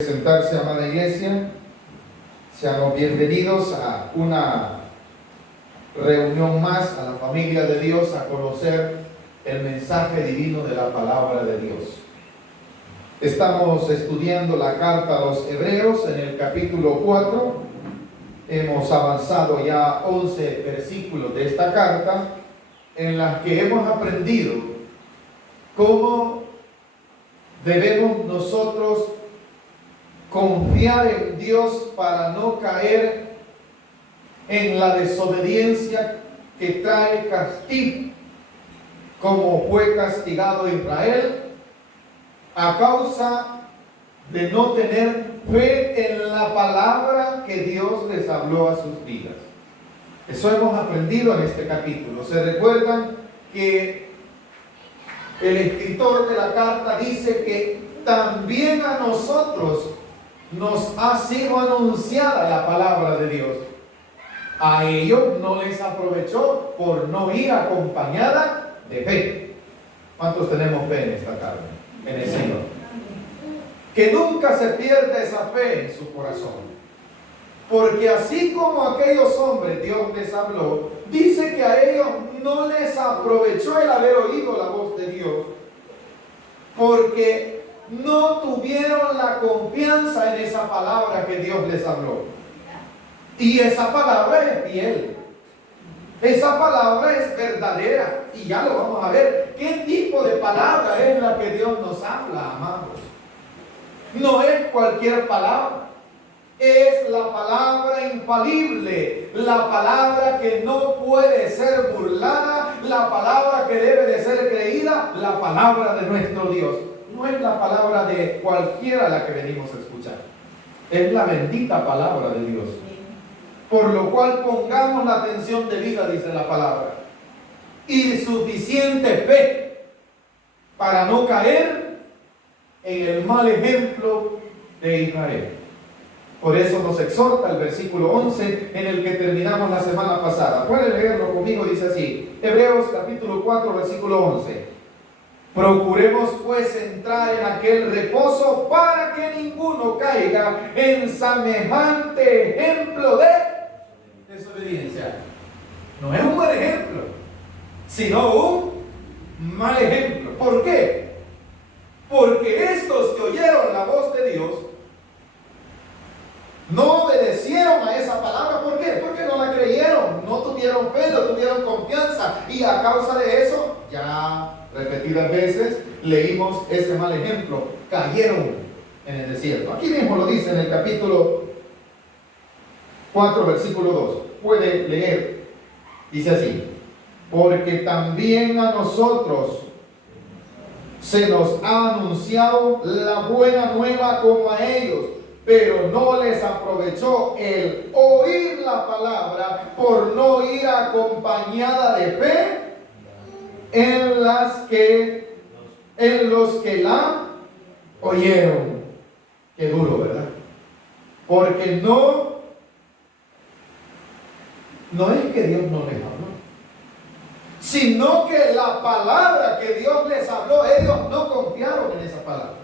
Sentarse, amada iglesia. Seamos bienvenidos a una reunión más a la familia de Dios, a conocer el mensaje divino de la palabra de Dios. Estamos estudiando la carta a los Hebreos en el capítulo 4. Hemos avanzado ya 11 versículos de esta carta, en las que hemos aprendido cómo debemos nosotros confiar en Dios para no caer en la desobediencia que trae castigo, como fue castigado Israel a causa de no tener fe en la palabra que Dios les habló a sus vidas. Eso hemos aprendido en este capítulo. Se recuerdan que el escritor de la carta dice que también a nosotros nos ha sido anunciada la palabra de Dios. A ellos no les aprovechó por no ir acompañada de fe. ¿Cuántos tenemos fe en esta tarde? En el Señor. Que nunca se pierda esa fe en su corazón. Porque así como aquellos hombres Dios les habló, dice que a ellos no les aprovechó el haber oído la voz de Dios, porque no tuvieron la confianza en esa palabra que Dios les habló. Y esa palabra es fiel. Esa palabra es verdadera. Y ya lo vamos a ver. ¿Qué tipo de palabra es la que Dios nos habla, amados? No es cualquier palabra. Es la palabra infalible, la palabra que no puede ser burlada, la palabra que debe de ser creída, la palabra de nuestro Dios. No es la palabra de cualquiera la que venimos a escuchar. Es la bendita palabra de Dios. Por lo cual pongamos la atención debida, dice la palabra, y suficiente fe para no caer en el mal ejemplo de Israel. Por eso nos exhorta el versículo 11 en el que terminamos la semana pasada. Pueden leerlo conmigo, dice así. Hebreos capítulo 4, versículo 11. Procuremos pues entrar en aquel reposo para que ninguno caiga en semejante ejemplo de desobediencia. No es un buen ejemplo, sino un mal ejemplo. ¿Por qué? Porque estos que oyeron la voz de Dios no obedecieron a esa palabra. ¿Por qué? Porque no la creyeron, no tuvieron fe, no tuvieron confianza, y a causa de eso, ya repetidas veces leímos ese mal ejemplo, cayeron en el desierto. Aquí mismo lo dice en el capítulo 4, versículo 2. Puede leer, dice así: porque también a nosotros se nos ha anunciado la buena nueva como a ellos, pero no les aprovechó el oír la palabra por no ir acompañada de fe en los que la oyeron. Qué duro, ¿verdad? Porque no es que Dios no les habló, sino que la palabra que Dios les habló, ellos no confiaron en esa palabra.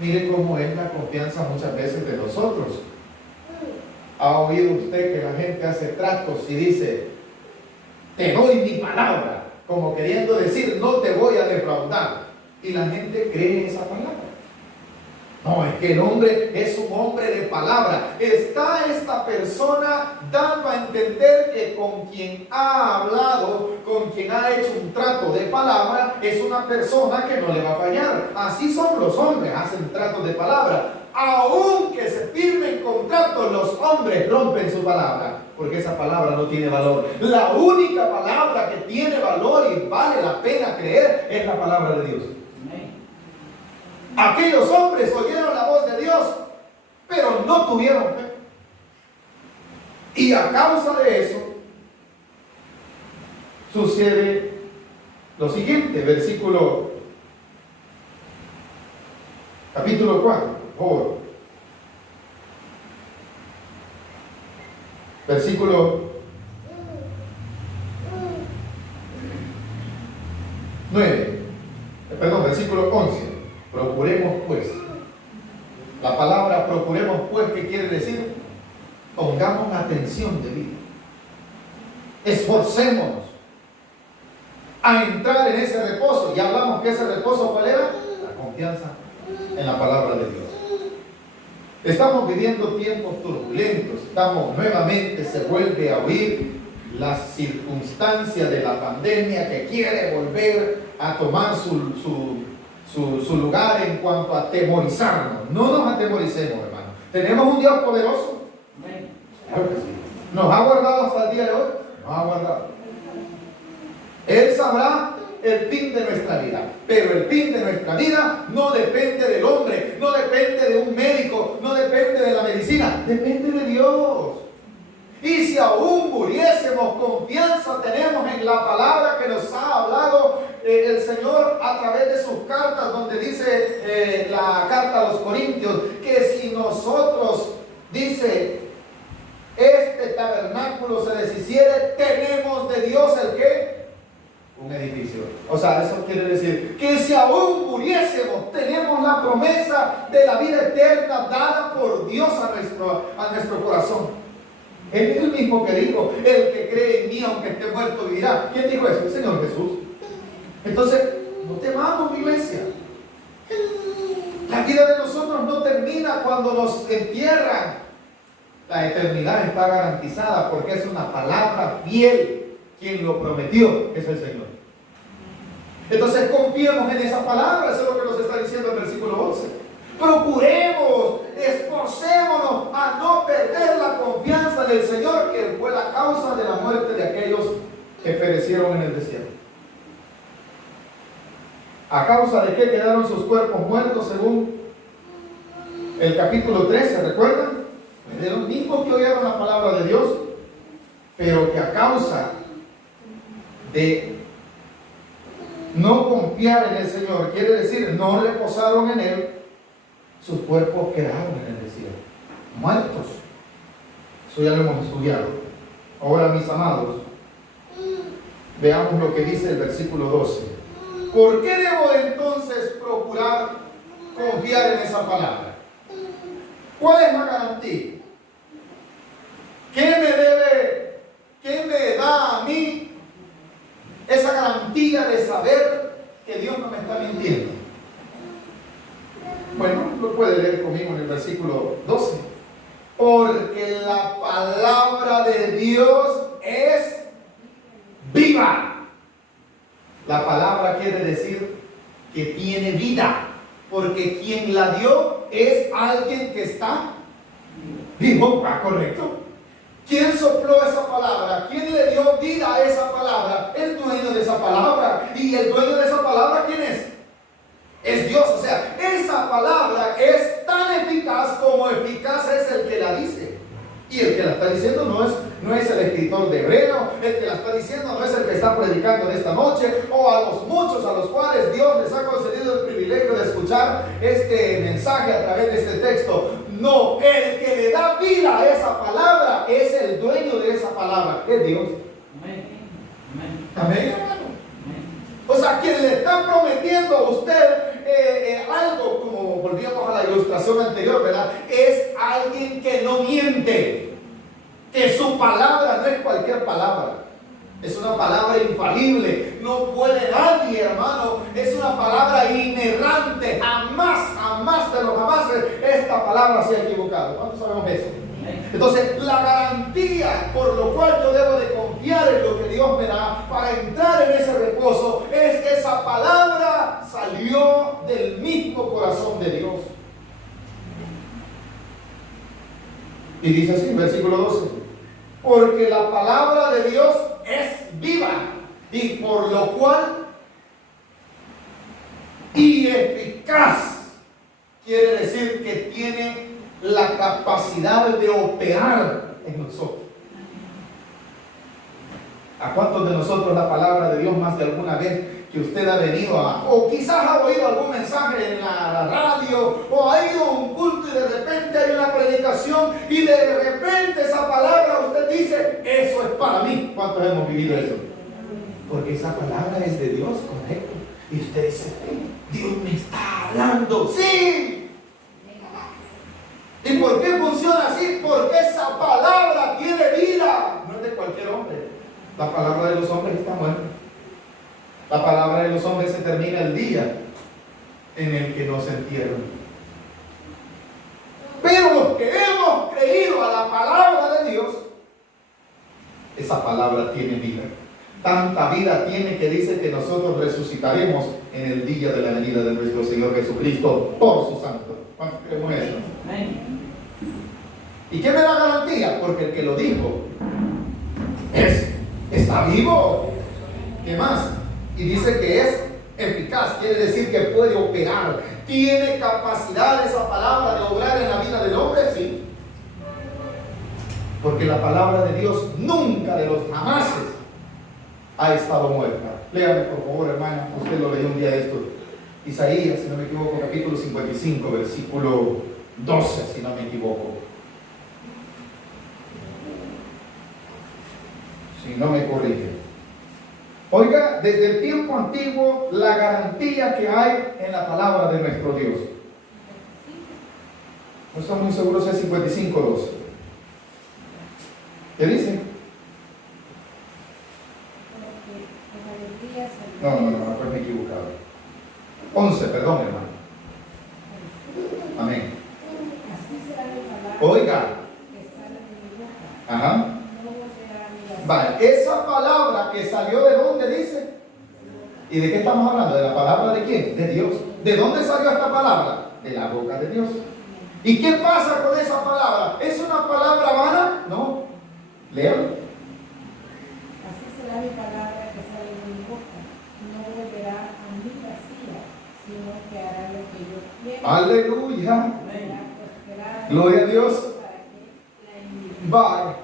Mire cómo es la confianza muchas veces de nosotros. ¿Ha oído usted que la gente hace tratos y dice: te doy mi palabra, como queriendo decir, no te voy a defraudar? Y la gente cree esa palabra. No, es que el hombre es un hombre de palabra. Está esta persona dando a entender que con quien ha hablado, con quien ha hecho un trato de palabra, es una persona que no le va a fallar. Así son los hombres, hacen tratos de palabra. Aunque se firmen contratos, los hombres rompen su palabra, porque esa palabra no tiene valor. La única palabra que tiene valor y vale la pena creer es la palabra de Dios. Aquellos hombres oyeron la voz de Dios, pero no tuvieron fe. Y a causa de eso, sucede lo siguiente. Capítulo 4, por favor. Versículo 9. Versículo 11. Procuremos pues La palabra procuremos pues, ¿qué quiere decir? Pongamos atención de vida. Esforcémonos a entrar en ese reposo. Ya hablamos que ese reposo, ¿cuál era? La confianza en la palabra de Dios. Estamos viviendo tiempos turbulentos. Nuevamente se vuelve a oír las circunstancias de la pandemia que quiere volver a tomar su lugar en cuanto a atemorizarnos. No nos atemoricemos, hermano. Tenemos un Dios poderoso. Claro que sí. Nos ha guardado hasta el día de hoy. Nos ha guardado. Él sabrá el fin de nuestra vida, pero el fin de nuestra vida no depende del hombre, no depende de un médico, no depende de la medicina, depende de Dios. Y si aún muriésemos, confianza tenemos en la palabra que nos ha hablado el Señor a través de sus cartas, donde dice la carta a los Corintios, que si nosotros, dice, este tabernáculo se deshiciere, tenemos de Dios el ¿qué? Un edificio. O sea, eso quiere decir que si aún muriésemos, tenemos la promesa de la vida eterna dada por Dios a nuestro corazón. Él es el mismo que dijo, el que cree en mí, aunque esté muerto, vivirá. ¿Quién dijo eso? El Señor Jesús. Entonces, no temamos, iglesia. La vida de nosotros no termina cuando nos entierran. La eternidad está garantizada porque es una palabra fiel. Quien lo prometió es el Señor. Entonces confiemos en esa palabra. Eso es lo que nos está diciendo el versículo 11. Procuremos, esforcémonos a no perder la confianza del Señor, que fue la causa de la muerte de aquellos que perecieron en el desierto. ¿A causa de qué quedaron sus cuerpos muertos según el capítulo 13? ¿Recuerdan? De los mismos que oyeron la palabra de Dios, pero que a causa de no confiar en el Señor, quiere decir, no reposaron en Él, sus cuerpos quedaron en el desierto, muertos. Eso ya lo hemos estudiado. Ahora, mis amados, veamos lo que dice el versículo 12. ¿Por qué debo entonces procurar confiar en esa palabra? ¿Cuál es la garantía? ¿Qué me da a mí esa garantía de saber que Dios no me está mintiendo? Bueno, lo puede leer conmigo en el versículo 12. Porque la palabra de Dios es viva. La palabra quiere decir que tiene vida, porque quien la dio es alguien que está vivo. ¿Correcto? ¿Quién sopló esa palabra? ¿Quién le dio vida a esa palabra? El dueño de esa palabra. ¿Y el dueño de esa palabra quién es? Es Dios. O sea, esa palabra es tan eficaz como eficaz es el que la dice. Y el que la está diciendo no es el escritor de Hebreo, el que la está diciendo no es el que está predicando en esta noche, o a los muchos a los cuales Dios les ha concedido el privilegio de escuchar este mensaje a través de este texto. No, el que le da vida a esa palabra es el dueño de esa palabra, es Dios. Amén. Amén, hermano. O sea, quien le está prometiendo a usted algo, como volvíamos a la ilustración anterior, ¿verdad? Es alguien que no miente, que su palabra no es cualquier palabra, es una palabra infalible, no puede nadie, hermano, es una palabra inerrante, jamás de los jamases esta palabra se ha equivocado. ¿Cuántos sabemos eso? Entonces, la garantía por lo cual yo debo de confiar en lo que Dios me da para entrar en ese reposo es que esa palabra salió del mismo corazón de Dios. Y dice así, versículo 12: porque la palabra de Dios es viva, y por lo cual y eficaz, quiere decir que tiene la capacidad de operar en nosotros. ¿A cuántos de nosotros la palabra de Dios más de alguna vez que usted ha venido o quizás ha oído algún mensaje en la radio, o ha ido a un culto y de repente hay una predicación y de repente esa palabra usted dice, eso es para mí? ¿Cuántos hemos vivido eso? Porque esa palabra es de Dios, correcto. Y usted dice, Dios me está hablando. ¡Sí! La palabra de los hombres está muerta. La palabra de los hombres se termina el día en el que nos entierran. Pero los que hemos creído a la palabra de Dios, esa palabra tiene vida. Tanta vida tiene que dice que nosotros resucitaremos en el día de la venida de nuestro Señor Jesucristo por su santo. ¿Cuántos creemos eso? ¿Y qué me da garantía? Porque el que lo dijo está vivo. ¿Qué más? Y dice que es eficaz, quiere decir que puede operar. ¿Tiene capacidad esa palabra de obrar en la vida del hombre? Sí. Porque la palabra de Dios nunca de los jamases ha estado muerta. Léame por favor, hermana, usted lo leyó un día de esto. Isaías, si no me equivoco, capítulo 55, versículo 12, si no me equivoco. Si no me corrige. Oiga, desde el tiempo antiguo, la garantía que hay en la palabra de nuestro Dios. No estoy muy seguro si es 55:12. ¿Qué dice? No, pues me he equivocado. 11, perdón, hermano. Amén. Oiga. Ajá. Vale, esa palabra que salió de dónde dice. ¿Y de qué estamos hablando? ¿De la palabra de quién? De Dios. ¿De dónde salió esta palabra? De la boca de Dios. ¿Y qué pasa con esa palabra? ¿Es una palabra vana? No. Léalo. Así será mi palabra que sale de mi boca. No volverá a mí vacía, sino que hará lo que yo quiera. Aleluya. Gloria a Dios. Vale.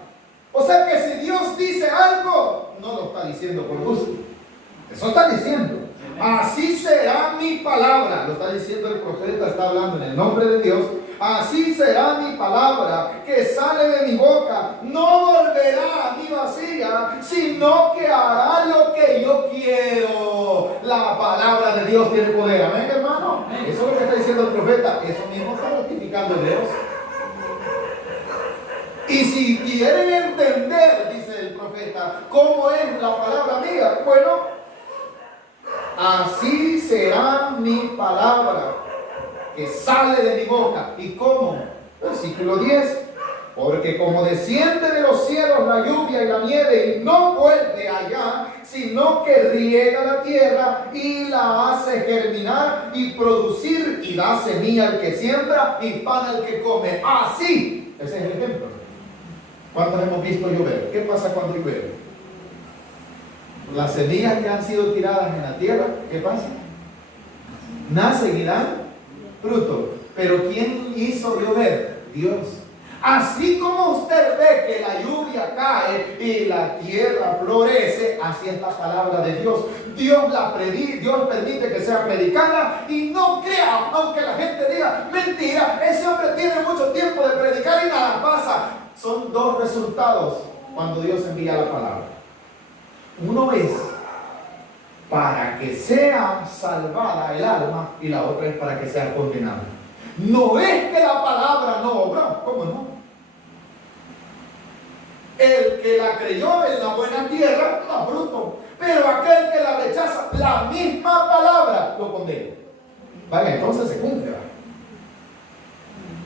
O sea que si Dios dice algo, no lo está diciendo por gusto. Eso está diciendo. Así será mi palabra. Lo está diciendo el profeta, está hablando en el nombre de Dios. Así será mi palabra que sale de mi boca. No volverá a mí vacía, sino que hará lo que yo quiero. La palabra de Dios tiene poder. Amén, hermano. Eso es lo que está diciendo el profeta. Eso mismo está ratificando Dios. Y si quieren entender, dice el profeta, cómo es la palabra mía, bueno, así será mi palabra que sale de mi boca. ¿Y cómo? Versículo 10. Porque como desciende de los cielos la lluvia y la nieve y no vuelve allá, sino que riega la tierra y la hace germinar y producir y da semilla al que siembra y pan al que come. Así, ese es el ejemplo. ¿Cuántos hemos visto llover? ¿Qué pasa cuando llueve? Las semillas que han sido tiradas en la tierra, ¿qué pasa? Nacen y dan fruto. Pero ¿quién hizo llover? Dios. Así como usted ve que la lluvia cae y la tierra florece, así es la palabra de Dios. Dios permite que sea predicada y no crea, aunque la gente diga, mentira, ese hombre tiene mucho tiempo de predicar y nada pasa. Son dos resultados cuando Dios envía la palabra. Uno es para que sea salvada el alma y la otra es para que sea condenada. No es que la palabra no obró, ¿cómo no? El que la creyó en la buena tierra da fruto, pero aquel que la rechaza, la misma palabra lo condena. Vaya, entonces se cumple.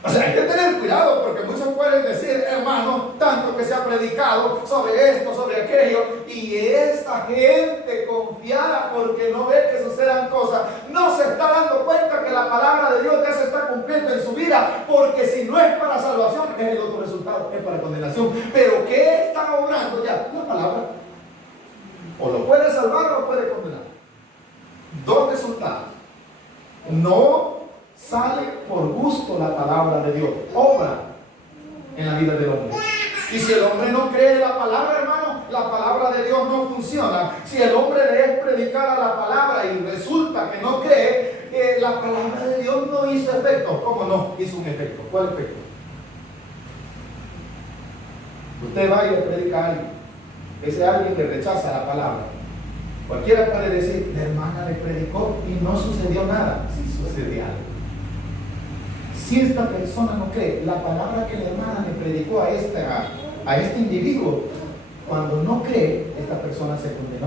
O sea, hay que tener cuidado porque muchos pueden decir, hermano, tanto que se ha predicado sobre esto, sobre aquello, y esta gente confiada porque no ve que sucedan cosas, no se está dando cuenta que la palabra de Dios ya se está cumpliendo en su vida, porque si no es para salvación, es el otro resultado, es para condenación. Pero ¿qué está obrando ya? La palabra. O lo puede salvar o lo puede condenar. Dos resultados. No sale por gusto la palabra de Dios, obra en la vida del hombre. Y si el hombre no cree la palabra, hermano, la palabra de Dios no funciona. Si el hombre le es predicada la palabra y resulta que no cree, la palabra de Dios no hizo efecto. ¿Cómo no? Hizo un efecto. ¿Cuál efecto? Usted va y le predica a alguien, ese alguien le rechaza la palabra. Cualquiera puede decir, la hermana le predicó y no sucedió nada. Sí sucedió algo. Si esta persona no cree, la palabra que la hermana le predicó a este individuo, cuando no cree, esta persona se condenó.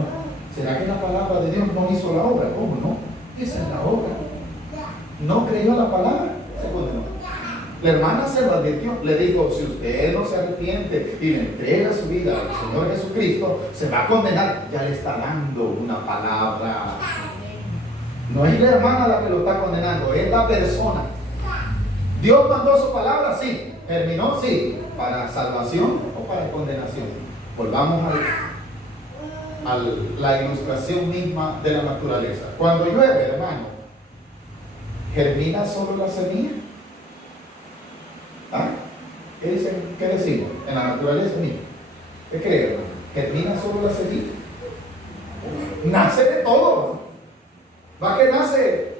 ¿Será que la palabra de Dios no hizo la obra? ¿Cómo no? Esa es la obra. No creyó la palabra, se condenó. La hermana se lo advirtió, le dijo, si usted no se arrepiente y le entrega su vida al Señor Jesucristo, se va a condenar. Ya le está dando una palabra. No es la hermana la que lo está condenando, es la persona. Dios mandó su palabra, sí. Terminó, sí. ¿Para salvación o para condenación? Volvamos a la ilustración misma de la naturaleza. Cuando llueve, hermano, ¿germina solo la semilla? ¿Ah? ¿Qué decimos? En la naturaleza misma. ¿Qué creen, hermano? ¿Germina solo la semilla? Nace de todo. Va que nace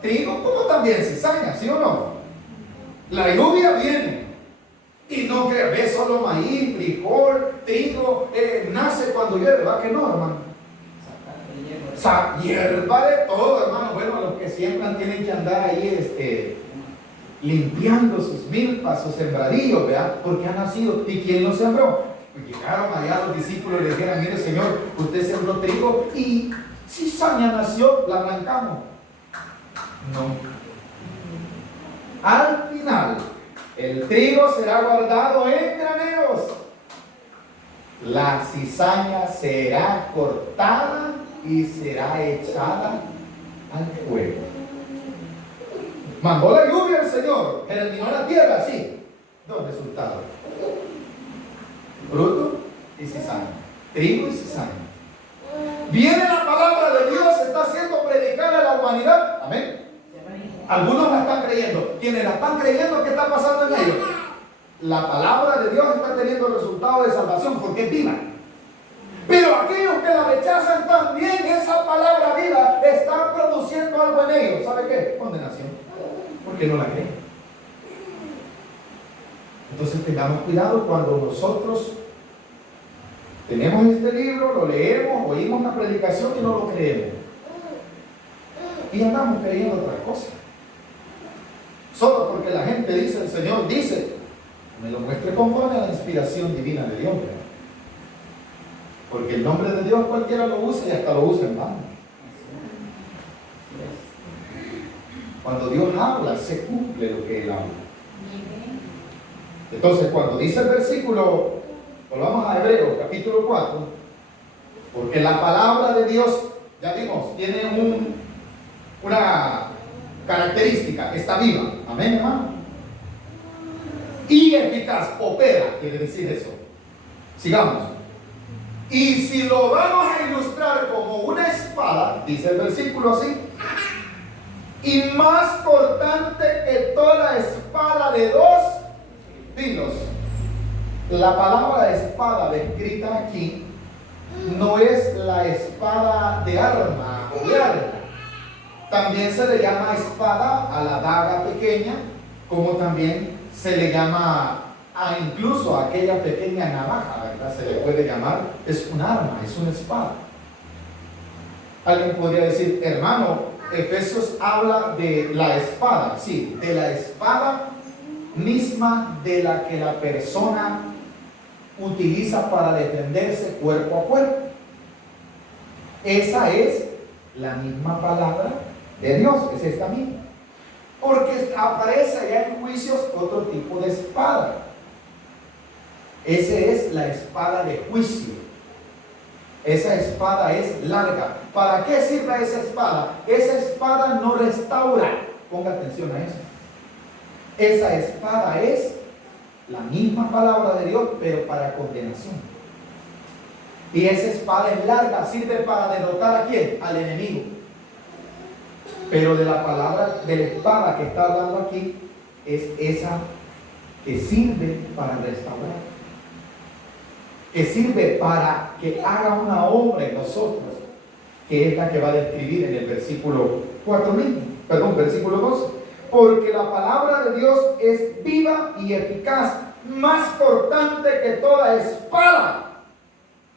trigo como también cizaña, ¿sí o no? La lluvia viene y no que ve solo maíz, frijol, trigo, nace cuando llueve, ¿va que no, hermano? Hierba de todo, hermano. Bueno, los que siembran tienen que andar ahí limpiando sus milpas, sus sembradillos, ¿verdad? Porque ha nacido. ¿Y quién lo sembró? Pues llegaron allá los discípulos y le dijeron, mire Señor, usted sembró trigo y cizaña nació, la arrancamos. No. Al final, el trigo será guardado en graneros. La cizaña será cortada y será echada al fuego. Mandó la lluvia el Señor, germinó la tierra, sí. Dos resultados: fruto y cizaña, trigo y cizaña. Viene la palabra de Dios, está siendo predicada a la humanidad. Amén. Algunos la están creyendo. Quienes la están creyendo, ¿qué está pasando en ellos? La palabra de Dios está teniendo resultado de salvación porque es viva. Pero aquellos que la rechazan también, esa palabra viva está produciendo algo en ellos. ¿Sabe qué? Condenación. Porque no la creen. Entonces tengamos cuidado cuando nosotros tenemos este libro, lo leemos, oímos una predicación y no lo creemos. Y andamos creyendo otra cosa. Solo porque la gente dice, el Señor dice, me lo muestre conforme a la inspiración divina de Dios, ¿verdad? Porque el nombre de Dios cualquiera lo usa y hasta lo usa en vano. Cuando Dios habla, se cumple lo que Él habla. Entonces, cuando dice el versículo, volvamos a Hebreos, capítulo 4, porque la palabra de Dios, ya vimos, tiene una característica, está viva. Amén, hermano. Y eficaz, opera, quiere decir eso. Sigamos. Y si lo vamos a ilustrar como una espada, dice el versículo así, y más cortante que toda espada de dos filos. La palabra espada descrita aquí no es la espada de arma o de arma. También se le llama espada a la daga pequeña, como también se le llama incluso a aquella pequeña navaja, ¿verdad? Se le puede llamar, es un arma, es una espada. Alguien podría decir, hermano, Efesios habla de la espada, sí, de la espada misma de la que la persona utiliza para defenderse cuerpo a cuerpo. Esa es la misma palabra de Dios, es esta misma. Porque aparece allá en juicios otro tipo de espada. Esa es la espada de juicio. Esa espada es larga. ¿Para qué sirve esa espada? Esa espada no restaura. Ponga atención a eso. Esa espada es la misma palabra de Dios, pero para condenación. Y esa espada es larga, sirve para derrotar ¿a quién? Al enemigo. Pero de la palabra, de la espada que está hablando aquí, es esa que sirve para restaurar, que sirve para que haga una obra en nosotros, que es la que va a describir en el versículo 4 mismo, versículo 12. Porque la palabra de Dios es viva y eficaz, más cortante que toda espada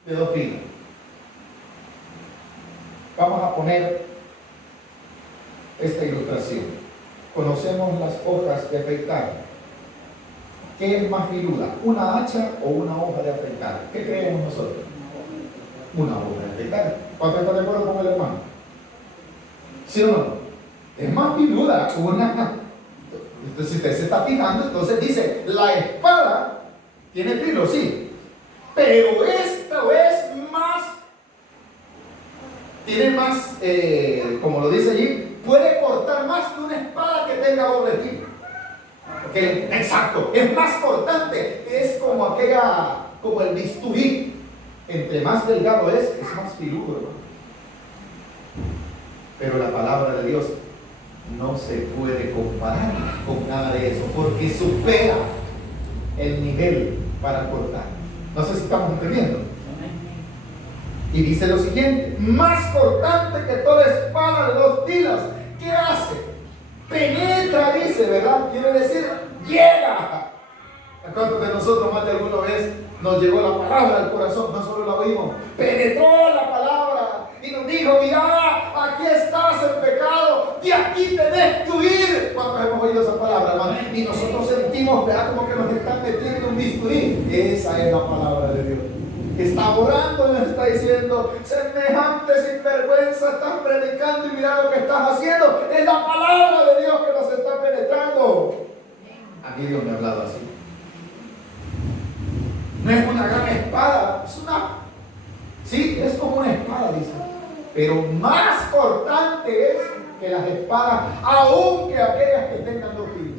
de dos filos. Vamos a poner esta ilustración. Conocemos las hojas de afeitar. ¿qué es más filuda? ¿Una hacha o una hoja de afeitar? ¿Qué creemos nosotros? Una hoja de afeitar. ¿Cuántos están de acuerdo con el hermano? ¿Sí o no? Es más filuda una. Entonces, si usted se está fijando, entonces dice, la espada tiene filo, sí, pero esta es más, tiene más, como lo dice allí, puede cortar más que una espada que tenga doble filo. Okay, exacto, es más cortante, es como aquella, como el bisturí. Entre más delgado es más filudo, hermano. Pero la palabra de Dios no se puede comparar con nada de eso, porque supera el nivel para cortar. No sé si estamos entendiendo. Y dice lo siguiente: más cortante que toda espada de 2 filos. ¿Qué hace? Penetra, dice, ¿verdad? Quiere decir, llega. ¿A cuántos de nosotros más de alguna vez nos llegó la palabra al corazón? No solo la oímos, penetró la palabra y nos dijo, mira, aquí estás en pecado, de aquí tenés que huir. ¿Cuántos hemos oído esa palabra, hermano? Y nosotros sentimos, ¿verdad?, como que nos están metiendo un bisturí. Esa es la palabra de Dios. Está orando y nos está diciendo, semejante sinvergüenza estás predicando y mira lo que estás haciendo. Es la palabra de Dios que nos está penetrando. A mí Dios me ha hablado así. No es una gran espada, es una, sí, es como una espada, dice, pero más cortante es que las espadas, aun que aquellas que tengan 2 filos.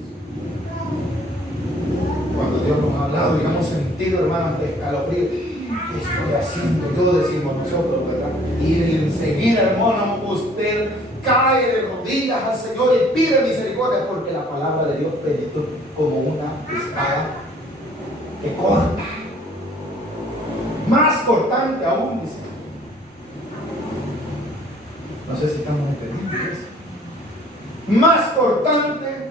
Cuando Dios nos ha hablado y hemos sentido, hermanos, de escalofrío, ¿qué estoy haciendo? Yo, decimos nosotros, ¿verdad? Y enseguida, hermano, usted cae de rodillas al Señor y pide misericordia, porque la palabra de Dios penetró como una espada que corta. Más cortante aún, dice. No sé si estamos entendiendo eso. Más cortante,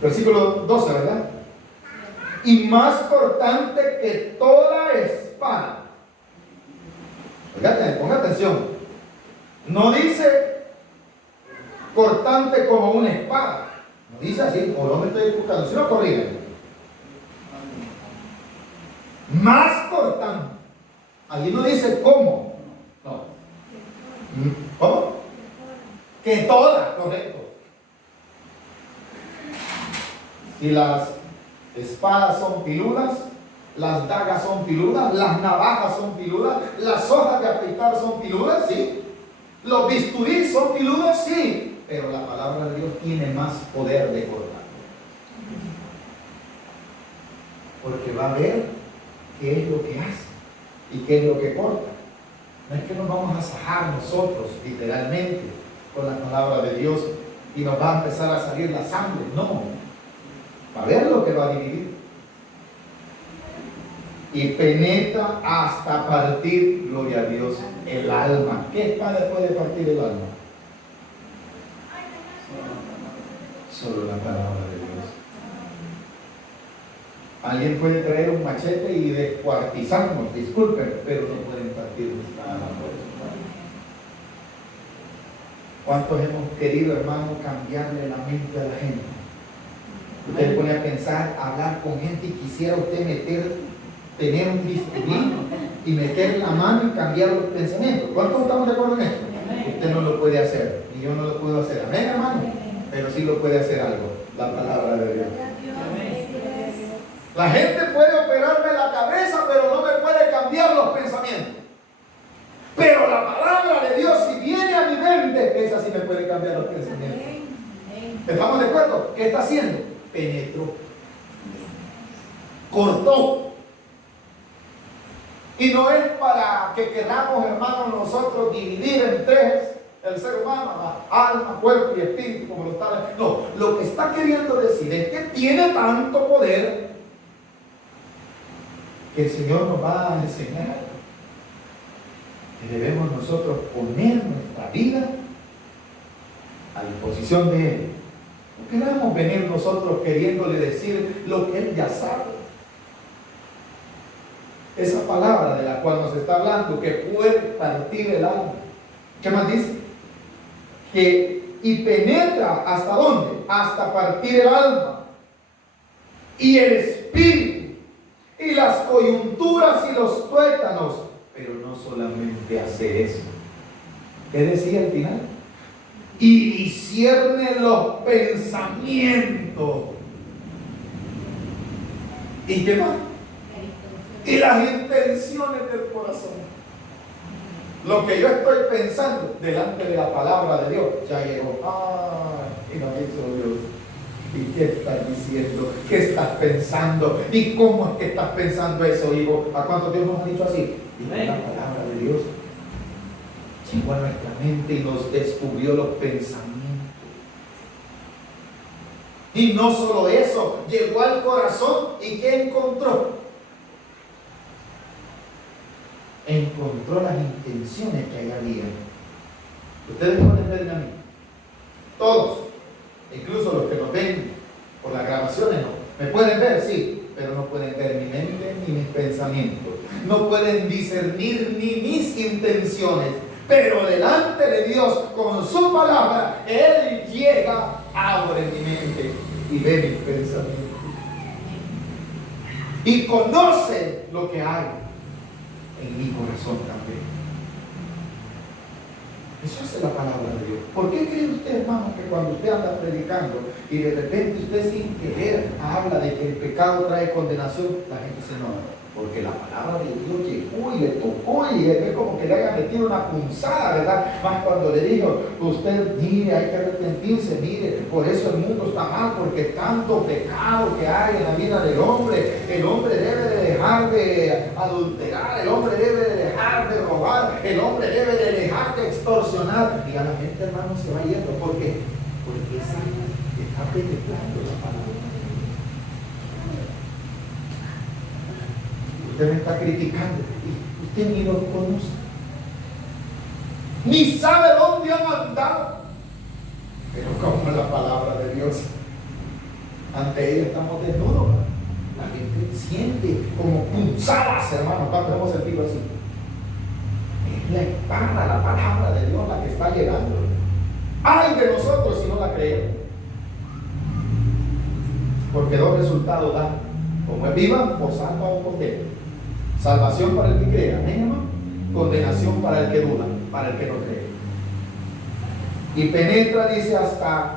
versículo 12, ¿verdad? Y más cortante que toda espada. Oiga, ponga atención. No dice cortante como una espada. No dice así, o no me estoy buscando, sino corrige. Más cortante. Allí no dice cómo. No. ¿Cómo? Que toda, correcto. Si las espadas son filudas, las dagas son filudas, las navajas son filudas, las hojas de afeitar son filudas, sí. Los bisturís son filudos, sí. Pero la palabra de Dios tiene más poder de cortar. Porque va a ver qué es lo que hace y qué es lo que corta. No es que nos vamos a sajar nosotros literalmente con la palabra de Dios y nos va a empezar a salir la sangre. No, va a ver lo que va a dividir y penetra hasta partir, gloria a Dios, el alma. ¿Qué espada puede partir el alma? Solo la palabra de Dios. Alguien puede traer un machete y descuartizarnos, disculpen, pero no pueden partir nuestra alma. ¿Cuántos hemos querido, hermano, cambiarle la mente a la gente? Usted pone a pensar, hablar con gente y quisiera usted tener un bisturí y meter la mano y cambiar los pensamientos. ¿Cuántos estamos de acuerdo en esto? Usted no lo puede hacer, y yo no lo puedo hacer. Amén, hermano. Pero sí lo puede hacer algo, la palabra de Dios. La gente puede operarme la cabeza, pero no me puede cambiar los pensamientos. Pero la palabra de Dios, si viene a mi mente, esa sí me puede cambiar los pensamientos. ¿Estamos de acuerdo? ¿Qué está haciendo? Penetró. Cortó. Y no es para que queramos, hermanos, nosotros dividir en 3 el ser humano, alma, cuerpo y espíritu, como lo está. No, lo que está queriendo decir es que tiene tanto poder que el Señor nos va a enseñar que debemos nosotros poner nuestra vida a disposición de Él. No queramos venir nosotros queriéndole decir lo que Él ya sabe. Esa palabra de la cual nos está hablando, que puede partir el alma. ¿Qué más dice? Y penetra ¿hasta dónde? Hasta partir el alma. y el espíritu, y las coyunturas y los tuétanos. Pero no solamente hace eso. ¿Qué decía al final? Y discierne los pensamientos. ¿Y qué más? Y las intenciones del corazón. Lo que yo estoy pensando delante de la palabra de Dios ya llegó. ¡Ay! Y no ha dicho Dios. ¿Y qué estás diciendo? ¿Qué estás pensando? ¿Y cómo es que estás pensando eso, hijo? ¿A cuánto Dios nos ha dicho así? Y la palabra de Dios llegó a nuestra mente y nos descubrió los pensamientos. Y no solo eso, llegó al corazón y ¿qué encontró? Encontró las intenciones que ahí había. Ustedes pueden verme a mí, todos, incluso los que nos ven por las grabaciones, no. Me pueden ver, sí, pero no pueden ver mi mente ni mis pensamientos. No pueden discernir ni mis intenciones. Pero delante de Dios, con su palabra, Él llega, abre mi mente y ve mis pensamientos. Y conoce lo que hay en mi corazón también. Eso es la palabra de Dios. ¿Por qué cree usted, hermano, que cuando usted anda predicando y de repente usted sin querer habla de que el pecado trae condenación, la gente se enoja? Porque la palabra de Dios llegó y le tocó y es como que le haya metido una punzada, ¿verdad? Más cuando le dijo, usted mire, hay que arrepentirse, mire, por eso el mundo está mal, porque tanto pecado que hay en la vida del hombre. El hombre debe de dejar de adulterar, el hombre debe de dejar de robar, el hombre debe de dejar de extorsionar. Y a la gente, hermano, se va yendo. ¿Por qué? Porque esa está penetrando la palabra. Usted me está criticando y usted ni lo conoce, ni sabe dónde han andado, pero como la palabra de Dios, ante ella estamos desnudos. La gente siente como punzadas, hermano. ¿Cuánto hemos sentido así? Es la espada, la palabra de Dios la que está llegando. ¡Ay de nosotros si no la creemos! Porque dos resultados dan: como es viva, por salva o por qué. Salvación para el que crea, amén, hermano. Condenación para el que duda, para el que no cree. Y penetra, dice, hasta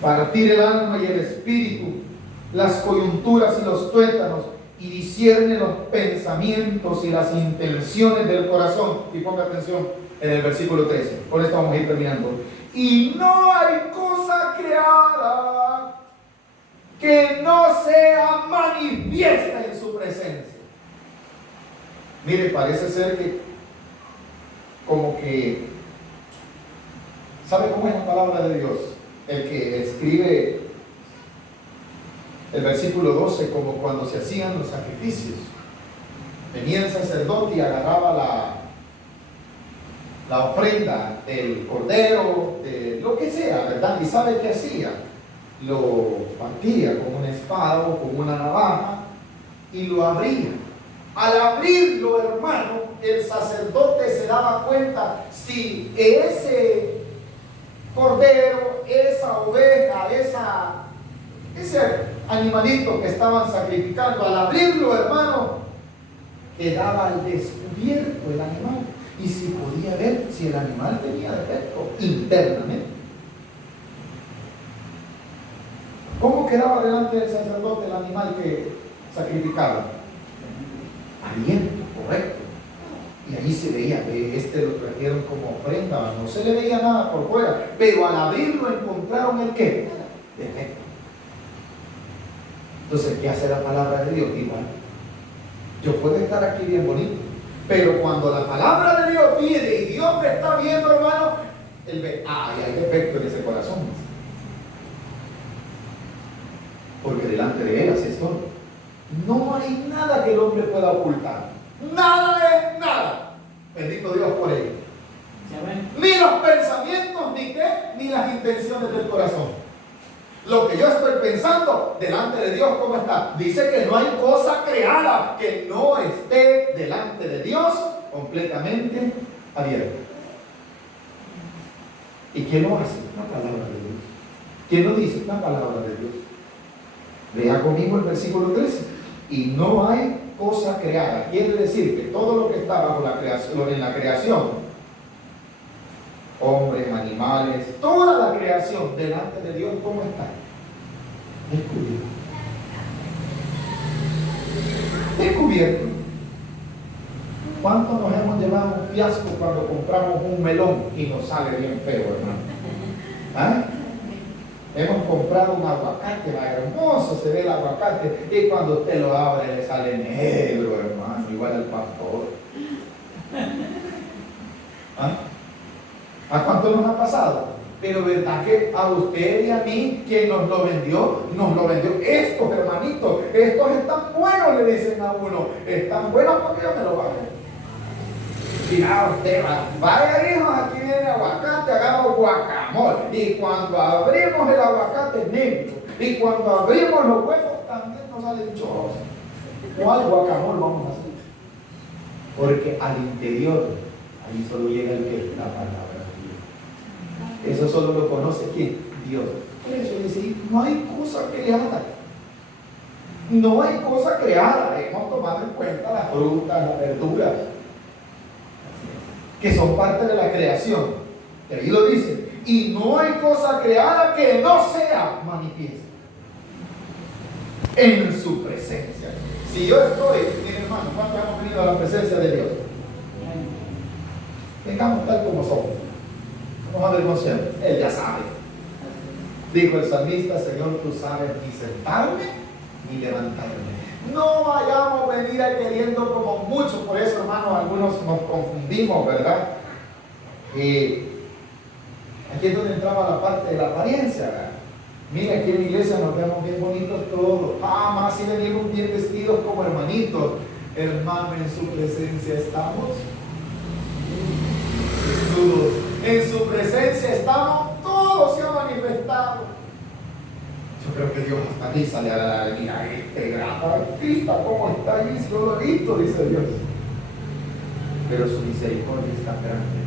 partir el alma y el espíritu, las coyunturas y los tuétanos, y discierne los pensamientos y las intenciones del corazón. Y ponga atención en el versículo 13. Por esto vamos a ir terminando. Y no hay cosa creada que no sea manifiesta en su presencia. Mire, parece ser que como que, ¿sabe cómo es la palabra de Dios? El que escribe el versículo 12, como cuando se hacían los sacrificios. Venía el sacerdote y agarraba la ofrenda del cordero, de lo que sea, ¿verdad? ¿Y sabe qué hacía? Lo partía con una espada o con una navaja y lo abría. Al abrirlo, hermano, el sacerdote se daba cuenta si ese cordero, esa oveja, ese animalito que estaban sacrificando, al abrirlo, hermano, quedaba al descubierto el animal. Y si podía ver si el animal tenía defecto internamente. ¿Cómo quedaba delante del sacerdote el animal que sacrificaba? Abierto, correcto. Y ahí se veía que lo trajeron como ofrenda, no se le veía nada por fuera, pero al abrirlo encontraron el ¿qué? Defecto. Entonces, ¿qué hace la palabra de Dios? Igual. Yo puedo estar aquí bien bonito, pero cuando la palabra de Dios viene y Dios me está viendo, hermano, Él ve, hay defecto en ese corazón. Porque delante de Él así es todo. No hay nada que el hombre pueda ocultar. Nada es nada. Bendito Dios por ello. Ni los pensamientos, ni qué, ni las intenciones del corazón. Lo que yo estoy pensando delante de Dios, ¿cómo está? Dice que no hay cosa creada que no esté delante de Dios completamente abierta. ¿Y qué lo hace? La palabra de Dios. ¿Quién lo dice? La palabra de Dios. Vea conmigo el versículo 13. Y no hay cosa creada. Quiere decir que todo lo que está bajo la creación, en la creación, hombres, animales, toda la creación delante de Dios, ¿cómo está? Descubierto. Descubierto. ¿Cuánto nos hemos llevado un fiasco cuando compramos un melón y nos sale bien feo, hermano? ¿Ah? Hemos comprado un aguacate, va hermoso, se ve el aguacate, y cuando usted lo abre le sale negro, hermano, igual al pastor. ¿Ah? ¿A cuánto nos ha pasado? Pero verdad que a usted y a mí, quien nos lo vendió, estos hermanitos, estos están buenos, le dicen a uno, están buenos porque yo me lo bajo. Mira usted, vaya hijos, aquí viene aguacate, hagamos guacamole. Y cuando abrimos el aguacate negro, y cuando abrimos los huevos, también nos salen chorros. ¿Cuál guacamole vamos a hacer? Porque al interior, ahí solo llega el que la palabra de Dios. Eso solo lo conoce ¿quién? Dios. Por eso dice, no hay cosa creada. No hay cosa creada. Hemos tomado en cuenta las frutas, las verduras, que son parte de la creación. Y ahí lo dice. Y no hay cosa creada que no sea manifiesta en su presencia. Si yo estoy, mi hermano, ¿cuántos hemos venido a la presencia de Dios? Vengamos tal como somos. Vamos a ver con Él. Él ya sabe. Dijo el salmista, Señor, tú sabes ni sentarme ni levantarme. No vayamos a venir ahí queriendo como muchos, por eso, hermanos, algunos nos confundimos, ¿verdad? Aquí es donde entraba la parte de la apariencia, ¿verdad? Mira, aquí en la iglesia nos vemos bien bonitos todos. Más si venimos bien vestidos como hermanitos. Hermano, en su presencia estamos desnudos. En su presencia estamos, todo se ha manifestado. Yo creo que Dios hasta aquí sale a la mira, grata artista, ¿cómo está ahí? Yo lo he visto, dice Dios. Pero su misericordia es tan grande.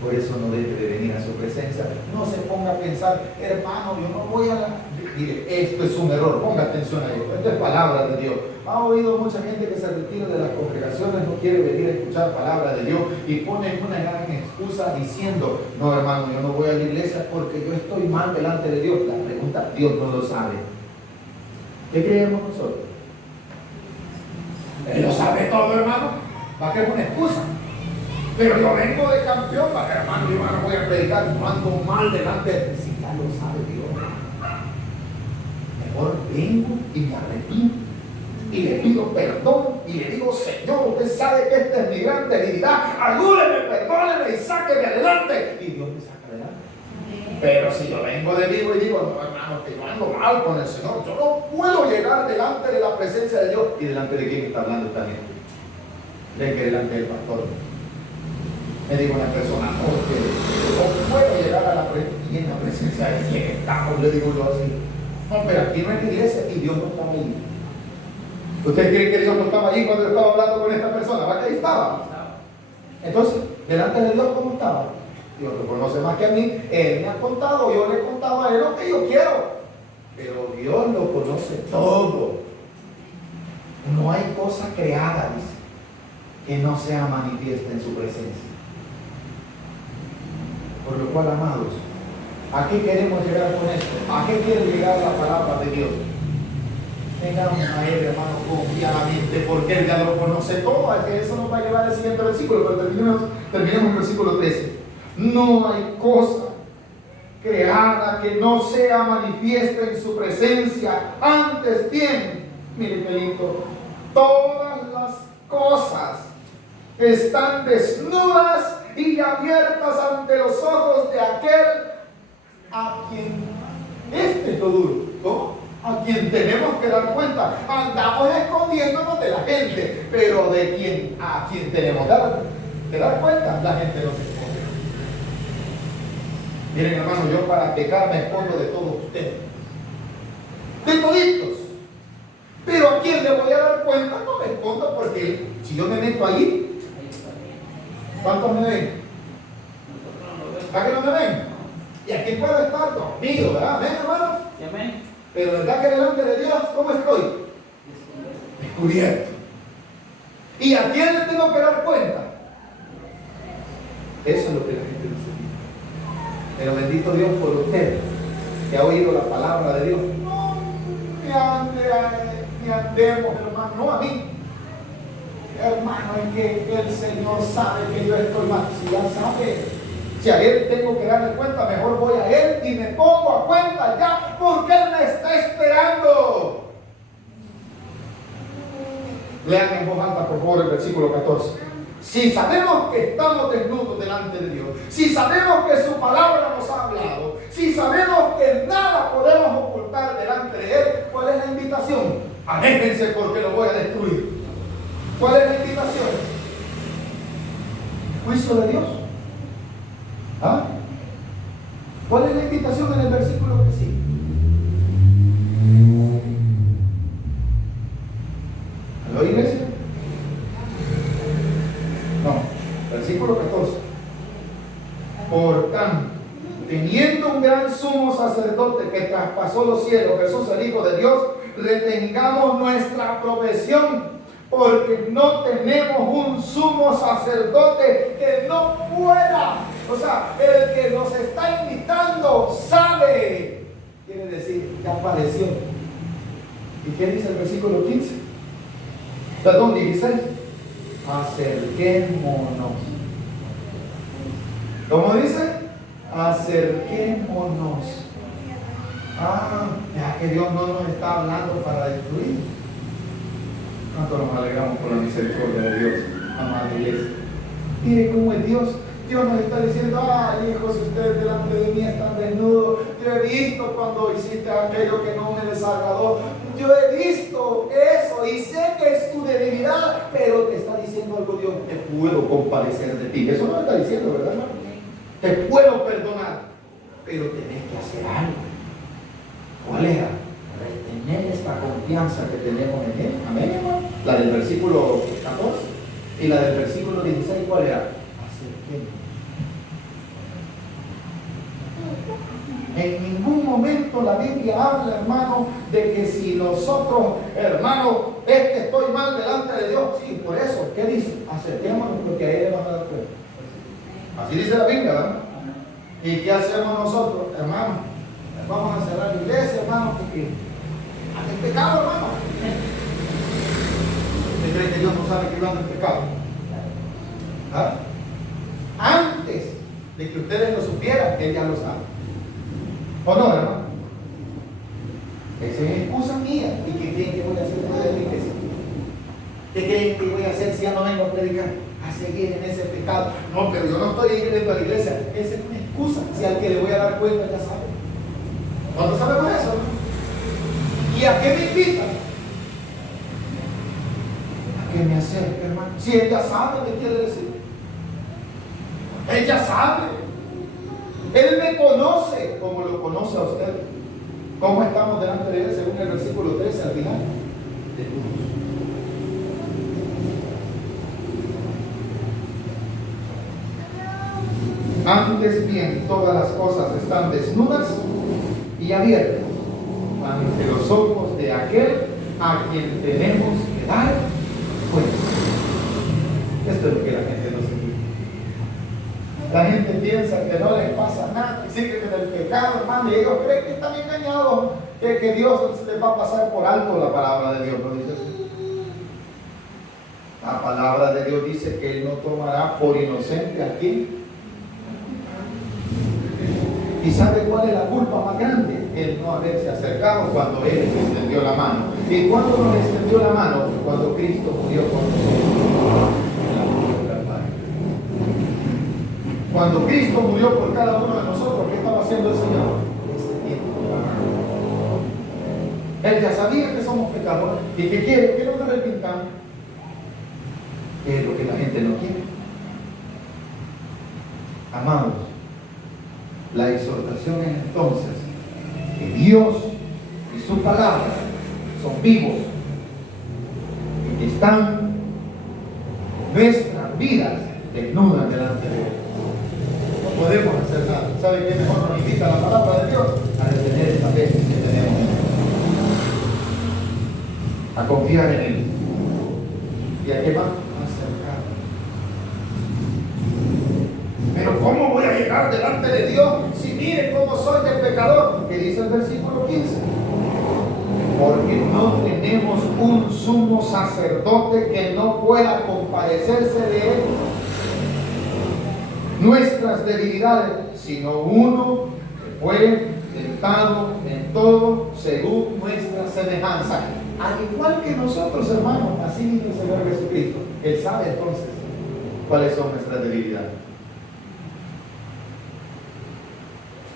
Por eso no debe de venir a su presencia. No se ponga a pensar, hermano, yo no voy a... Mire, esto es un error, ponga atención a esto. Esto es palabra de Dios. Ha oído mucha gente que se retira de las congregaciones, no quiere venir a escuchar palabra de Dios y ponen una gran excusa diciendo, no hermano, yo no voy a la iglesia porque yo estoy mal delante de Dios. La pregunta, Dios no lo sabe. ¿Qué creemos nosotros? Él lo sabe todo, hermano. ¿Para qué es una excusa? Pero yo vengo de campeón, para que hermano, yo no voy a predicar cuando mal delante de Dios. Si ya lo sabe Dios. Mejor vengo y me arrepiento y le pido perdón y le digo, Señor, usted sabe que esta es mi gran debilidad, ayúdeme, perdóneme y sáqueme adelante. Y Dios me saca adelante. Pero si yo vengo de vivo y digo, no hermano, que yo ando mal con el Señor, yo no puedo llegar delante de la presencia de Dios. ¿Y delante de quién está hablando esta gente? De que delante del pastor. Me digo una persona, porque no puedo llegar a la presencia, y en la presencia de quién estamos, le digo yo así. No, pero aquí no es la iglesia y Dios no estaba ahí. ¿Usted cree que Dios no estaba ahí cuando yo estaba hablando con esta persona? ¿Va que ahí estaba? Entonces, delante de Dios, ¿cómo estaba? Dios lo conoce más que a mí. Él me ha contado, yo le he contado a él lo que yo quiero. Pero Dios lo conoce todo. No hay cosa creada, dice, que no sea manifiesta en su presencia. Por lo cual, amados, ¿a qué queremos llegar con esto? ¿A qué quiere llegar la palabra de Dios? Tengamos a Él, hermano, confiadamente, porque Él ya lo conoce todo. A que eso nos va a llevar al siguiente versículo, pero terminemos el versículo 13. No hay cosa creada que no sea manifiesta en su presencia. Antes bien, miren qué lindo, todas las cosas están desnudas y abiertas ante los ojos de aquel a quien, este es lo duro, ¿no? A quien tenemos que dar cuenta. Andamos escondiéndonos de la gente, pero a quien tenemos que dar cuenta, la gente no se esconde. Miren, hermano, yo para pecar me escondo de todos ustedes, de toditos. Pero a quien le voy a dar cuenta no me escondo, porque si yo me meto allí, ¿cuántos me ven? ¿A qué no me ven? Y aquí puedo estar dormido, ¿verdad? Amén, hermanos. Amén. Pero verdad que delante de Dios, ¿cómo estoy? Descubierto. ¿Y a quién le tengo que dar cuenta? Eso es lo que la gente necesita. Pero bendito Dios por usted, que ha oído la palabra de Dios. No, ni andemos, hermano, no a mí. Hermano, es que el Señor sabe que yo estoy mal. Si ya sabe, si a Él tengo que darle cuenta, mejor voy a Él y me pongo a cuenta ya, porque Él me está esperando. Lean en voz alta, por favor, el versículo 14. Si sabemos que estamos desnudos delante de Dios, si sabemos que su palabra nos ha hablado, si sabemos que nada podemos ocultar delante de Él, ¿cuál es la invitación? Aléjense porque lo voy a destruir. ¿Cuál es la invitación? ¿Juicio de Dios? ¿Ah? ¿Cuál es la invitación en el versículo que sigue? ¿Aló, iglesia? No, versículo 14. Por tanto, teniendo un gran sumo sacerdote que traspasó los cielos, Jesús el Hijo de Dios, retengamos nuestra profesión, porque no tenemos un sumo sacerdote que no pueda. O sea, el que nos está invitando sabe. Quiere decir, ya padeció. ¿Y qué dice el versículo 15? Perdón, 16. Acerquémonos. ¿Cómo dice? Acerquémonos. Ya que Dios no nos está hablando para destruir. ¿Cuánto nos alegramos por la misericordia de Dios, amada iglesia? Mire cómo es Dios. Dios nos está diciendo: ay, hijos, ustedes delante de mí están desnudos. Yo he visto cuando hiciste aquello que no me desagradó. Yo he visto eso y sé que es tu debilidad, pero te está diciendo algo Dios: te puedo compadecer de ti. Eso no me está diciendo, ¿verdad, hermano? Te puedo perdonar, pero tenés que hacer algo. ¿Cuál era? Retener esta confianza que tenemos en Él. Amén, hermano. La del versículo 14 y la del versículo 16, ¿cuál era? En ningún momento la Biblia habla, hermano, de que si nosotros, hermano, es que estoy mal delante de Dios. Sí, por eso, ¿qué dice? Acerquémonos porque a Él le vamos a dar cuenta. Así dice la Biblia, ¿verdad? ¿Y qué hacemos nosotros, hermano? Vamos a cerrar la iglesia, hermano, porque hay pecado, hermano. ¿Usted cree que Dios no sabe que yo ando en pecado? ¿Ah? Antes de que ustedes lo supieran, Él ya lo sabe. ¿O no, hermano? Esa es excusa mía. ¿Y qué creen que voy a hacer fuera de la iglesia? ¿Qué creen que voy a hacer si ya no vengo a predicar? A seguir en ese pecado. No, pero yo no estoy yendo a la iglesia. Esa es una excusa. Si al que le voy a dar cuenta ya sabe. ¿Cuándo sabemos eso? ¿Y a qué me invitan? A que me acerque, hermano. Si Él ya sabe qué quiere decir. Él ya sabe. Él me conoce como lo conoce a usted. ¿Cómo estamos delante de Él según el versículo 13 al final? Antes bien, todas las cosas están desnudas y abiertas ante los ojos de aquel a quien tenemos que dar cuenta. Esto es lo que la gente no se entiende. La gente piensa que no les pasa nada y siguen en el pecado, hermano, y ellos creen que están engañados, que Dios les va a pasar por alto la palabra de Dios, ¿no dice así? La palabra de Dios dice que Él no tomará por inocente a quien. ¿Y sabe cuál es la culpa más grande? El no haberse acercado cuando Él le extendió la mano. ¿Y cuándo nos extendió la mano? Cuando Cristo murió por nosotros. Cuando Cristo murió por cada uno de nosotros, ¿qué estaba haciendo el Señor? Extendiendo la mano. Él ya sabía que somos pecadores y que quiere que nos arrepintamos. ¿Qué es lo que la gente no quiere? Amados, la exhortación es entonces que Dios y su palabra son vivos y que están nuestras vidas desnudas delante de Él. podemos hacer nada. ¿Sabe qué mejor nos invita la palabra de Dios? A detener esta fe que tenemos, a confiar en Él. ¿Y a qué más? A acercarnos. Pero ¿cómo voy a llegar delante de Dios si miren cómo soy de pecador? ¿Qué dice el versículo 15? Porque no tenemos un sumo sacerdote que no pueda compadecerse de nuestras debilidades, sino uno que fue tentado en todo según nuestra semejanza. Al igual que nosotros, hermanos, así dice el Señor Jesucristo. Él sabe entonces cuáles son nuestras debilidades.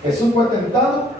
Jesús fue tentado